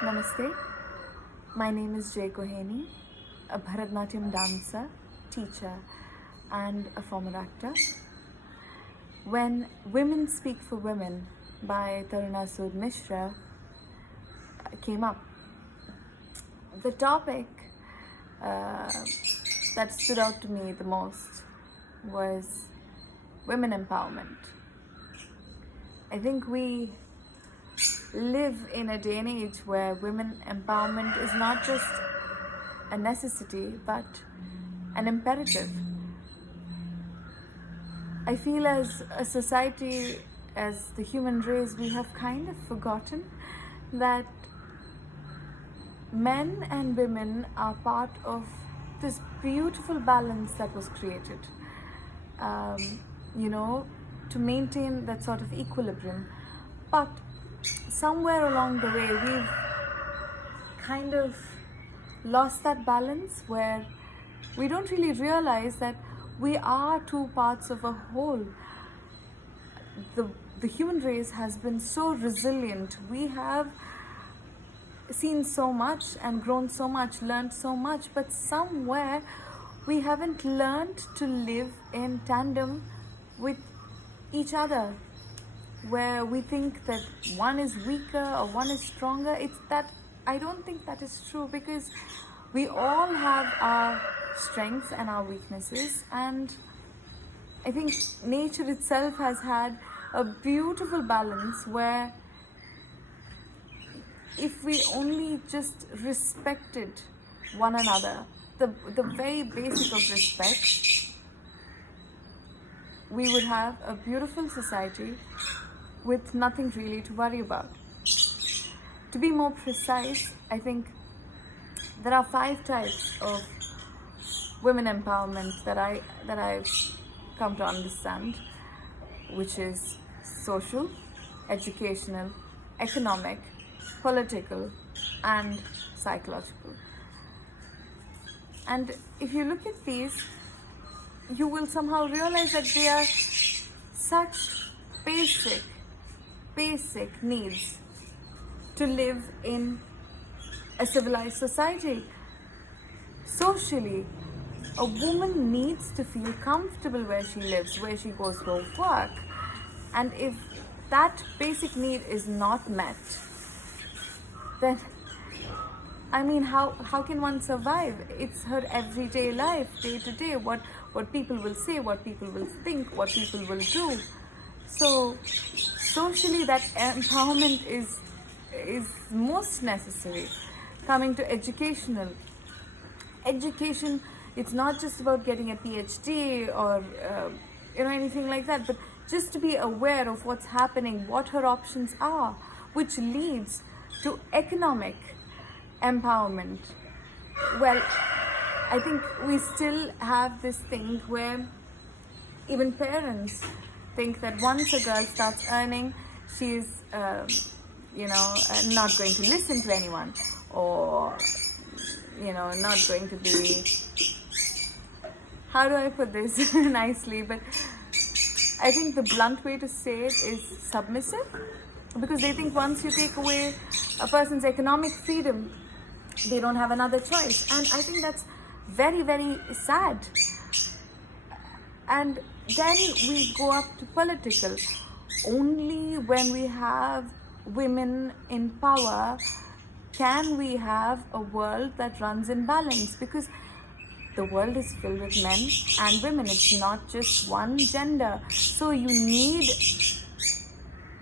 Namaste. My name is Quehaeni A Bharatnatyam Dancer, teacher, and a former actor. When Women Speak for Women by Taruna Sood Mishra came up, the topic that stood out to me the most was women empowerment. I think we live in a day and age where women empowerment is not just a necessity but an imperative. I feel as a society, as the human race, we have kind of forgotten that men and women are part of this beautiful balance that was created, to maintain that sort of equilibrium. But somewhere along the way, we've kind of lost that balance where we don't really realize that we are two parts of a whole. The human race has been so resilient. We have seen so much and grown so much, learned so much, but somewhere we haven't learned to live in tandem with each other, where we think that one is weaker or one is stronger. I don't think that is true, because we all have our strengths and our weaknesses, and I think nature itself has had a beautiful balance where if we only just respected one another, the very basic of respect, we would have a beautiful society with nothing really to worry about. To be more precise, I think there are 5 types of women empowerment that I've come to understand, which is social, educational, economic, political, and psychological. And if you look at these, you will somehow realize that they are such basic needs to live in a civilized society. Socially, a woman needs to feel comfortable where she lives, where she goes for work. And if that basic need is not met, then how can one survive? It's her everyday life, day to day, what people will say, what people will think, what people will do. So socially, that empowerment is most necessary. Coming to education, it's not just about getting a PhD or anything like that, but just to be aware of what's happening, what her options are, which leads to economic empowerment. Well, I think we still have this thing where even parents think that once a girl starts earning, she's not going to listen to anyone, or not going to be, how do I put this nicely, but I think the blunt way to say it is submissive, because they think once you take away a person's economic freedom, they don't have another choice. And I think that's very, very sad. And then we go up to political. Only when we have women in power can we have a world that runs in balance, because the world is filled with men and women. It's not just one gender. So you need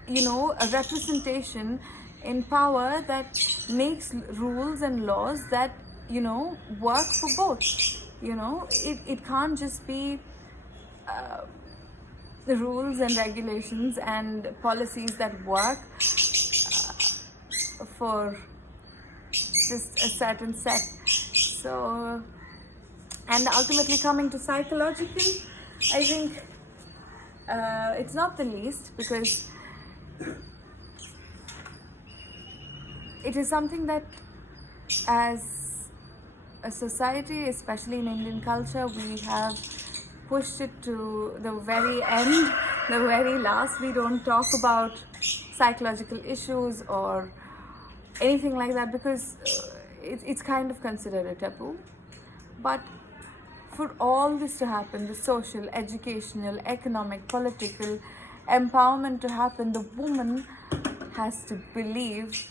a representation in power that makes rules and laws that work for both. It can't just be the rules and regulations and policies that work for just a certain set. So, and ultimately coming to psychological, I think it's not the least, because it is something that as a society, especially in Indian culture, we have pushed it to the very end, the very last. We don't talk about psychological issues or anything like that, because it's kind of considered a taboo. But for all this to happen, the social, educational, economic, political empowerment to happen, the woman has to believe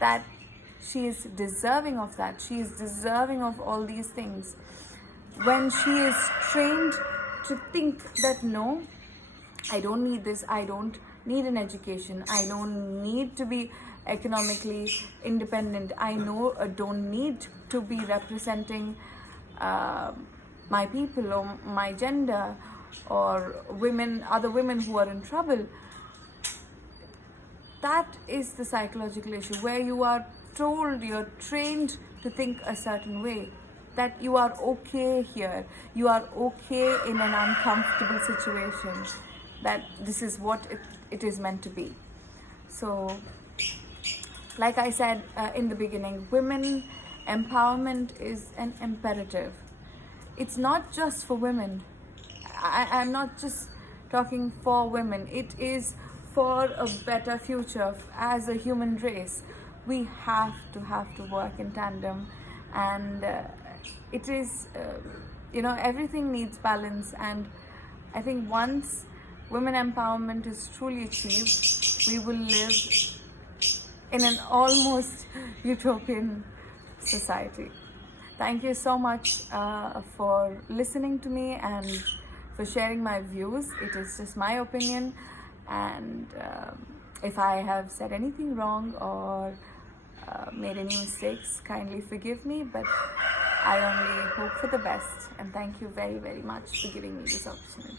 that she is deserving of that. She is deserving of all these things. When she is trained to think that no, I don't need this, I don't need an education, I don't need to be economically independent, I don't need to be representing my people or my gender or other women who are in trouble. That is the psychological issue, where you are told, you're trained to think a certain way, that you are okay here, you are okay in an uncomfortable situation, that this is what it is meant to be. So, like I said in the beginning, women empowerment is an imperative. It's not just for women. I'm not just talking for women. It is for a better future as a human race. We have to work in tandem, and it is everything needs balance. And I think once women empowerment is truly achieved, we will live in an almost utopian society. Thank you so much for listening to me and for sharing my views. It is just my opinion, and if I have said anything wrong or made any mistakes, kindly forgive me, but I only hope for the best, and thank you very, very much for giving me this opportunity.